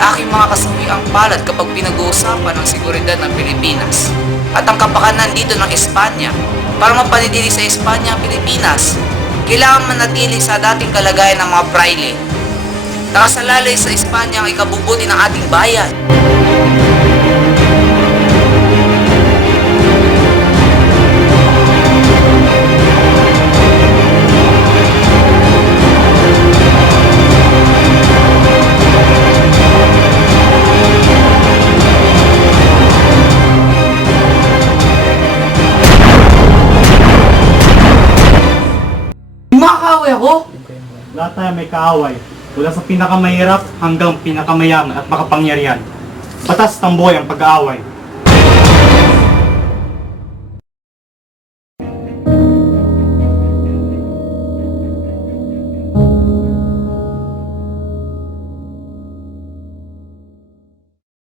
aking mga kasawi ang palad kapag pinag-uusapan ng seguridad ng Pilipinas at ang kapakanan dito ng Espanya. Para mapanitili sa Espanya ang Pilipinas, kailangan manatili sa dating kalagayan ng mga praile. Nakasalalay sa Espanya ang ikabubuti ng ating bayan. Makakaway ako? Lahat tayo may kaaway. Mula sa pinakamahirap hanggang pinakamayaman at makapangyarihan. Batas ng ang pag-aaway.